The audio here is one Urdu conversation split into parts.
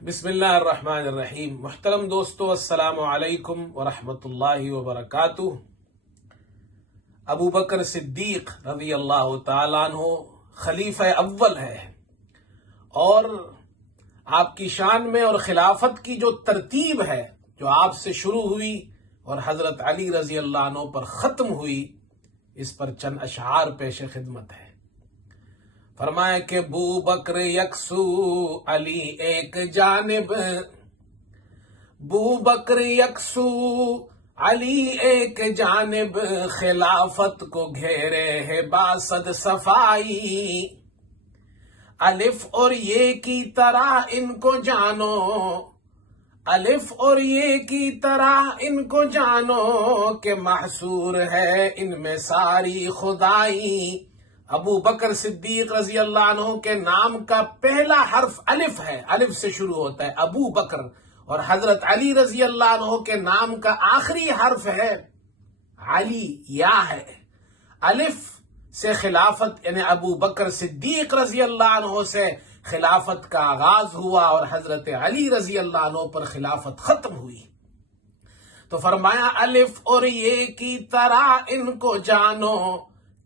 بسم اللہ الرحمن الرحیم۔ محترم دوستو، السلام علیکم ورحمۃ اللہ وبرکاتہ۔ ابو بکر صدیق رضی اللہ تعالیٰ عنہ خلیفہ اول ہے، اور آپ کی شان میں اور خلافت کی جو ترتیب ہے جو آپ سے شروع ہوئی اور حضرت علی رضی اللہ عنہ پر ختم ہوئی، اس پر چند اشعار پیش خدمت ہے۔ فرمایا کہ بو بکر یکسو علی ایک جانب، بو بکر یکسو علی ایک جانب، خلافت کو گھیرے ہے باسد صفائی، الف اور یہ کی طرح ان کو جانو، الف اور یہ کی طرح ان کو جانو کہ محصور ہے ان میں ساری خدائی۔ ابو بکر صدیق رضی اللہ عنہ کے نام کا پہلا حرف الف ہے، الف سے شروع ہوتا ہے ابو بکر، اور حضرت علی رضی اللہ عنہ کے نام کا آخری حرف ہے علی، یا ہے۔ الف سے خلافت یعنی ابو بکر صدیق رضی اللہ عنہ سے خلافت کا آغاز ہوا اور حضرت علی رضی اللہ عنہ پر خلافت ختم ہوئی۔ تو فرمایا الف اور یہ کی طرح ان کو جانو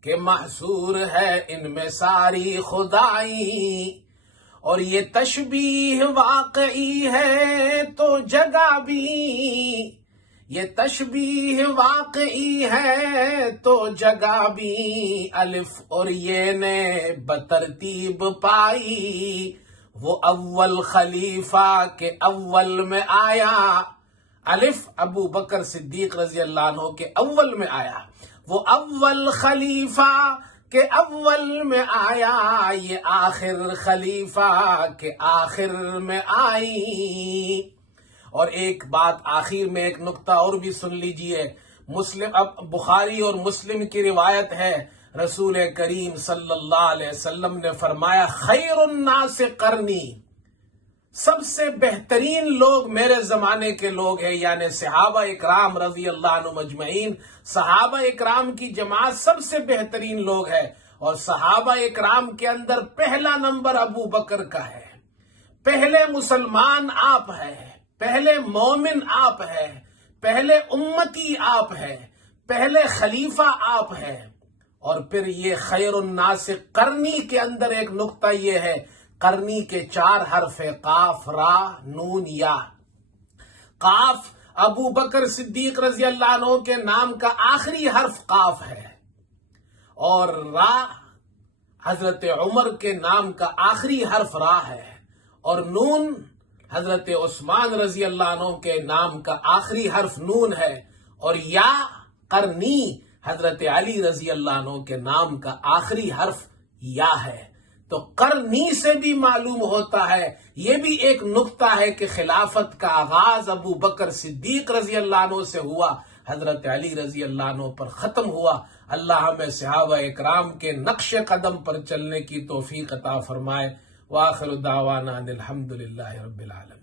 کہ محصور ہے ان میں ساری خدائی، اور یہ تشبیہ واقعی ہے تو جگہ بھی، یہ تشبیہ واقعی ہے تو جگہ بھی، الف اور یہ نے بترتیب پائی، وہ اول خلیفہ کے اول میں آیا۔ الف ابو بکر صدیق رضی اللہ عنہ کے اول میں آیا، وہ اول خلیفہ کے اول میں آیا، یہ آخر خلیفہ کے آخر میں آئی۔ اور ایک بات آخر میں ایک نقطہ اور بھی سن لیجئے۔ مسلم اب بخاری اور مسلم کی روایت ہے، رسول کریم صلی اللہ علیہ وسلم نے فرمایا خیر الناس قرنی، سب سے بہترین لوگ میرے زمانے کے لوگ ہیں، یعنی صحابہ اکرام رضی اللہ عنہ مجمعین، صحابہ اکرام کی جماعت سب سے بہترین لوگ ہے، اور صحابہ اکرام کے اندر پہلا نمبر ابو بکر کا ہے۔ پہلے مسلمان آپ ہیں، پہلے مومن آپ ہیں، پہلے امتی آپ ہیں، پہلے خلیفہ آپ ہیں۔ اور پھر یہ خیر الناس قرنی کے اندر ایک نقطہ یہ ہے، قرنی کے 4 حرف ہے، قاف را نون یا۔ قاف ابو بکر صدیق رضی اللہ عنہ کے نام کا آخری حرف قاف ہے، اور را حضرت عمر کے نام کا آخری حرف را ہے، اور نون حضرت عثمان رضی اللہ عنہ کے نام کا آخری حرف نون ہے، اور یا قرنی حضرت علی رضی اللہ عنہ کے نام کا آخری حرف یا ہے۔ تو قرنی سے بھی معلوم ہوتا ہے، یہ بھی ایک نقطہ ہے کہ خلافت کا آغاز ابو بکر صدیق رضی اللہ عنہ سے ہوا، حضرت علی رضی اللہ عنہ پر ختم ہوا۔ اللہ ہمیں صحابہ اکرام کے نقش قدم پر چلنے کی توفیق عطا فرمائے۔ وآخر دعوانا ان الحمد للہ رب العالمین۔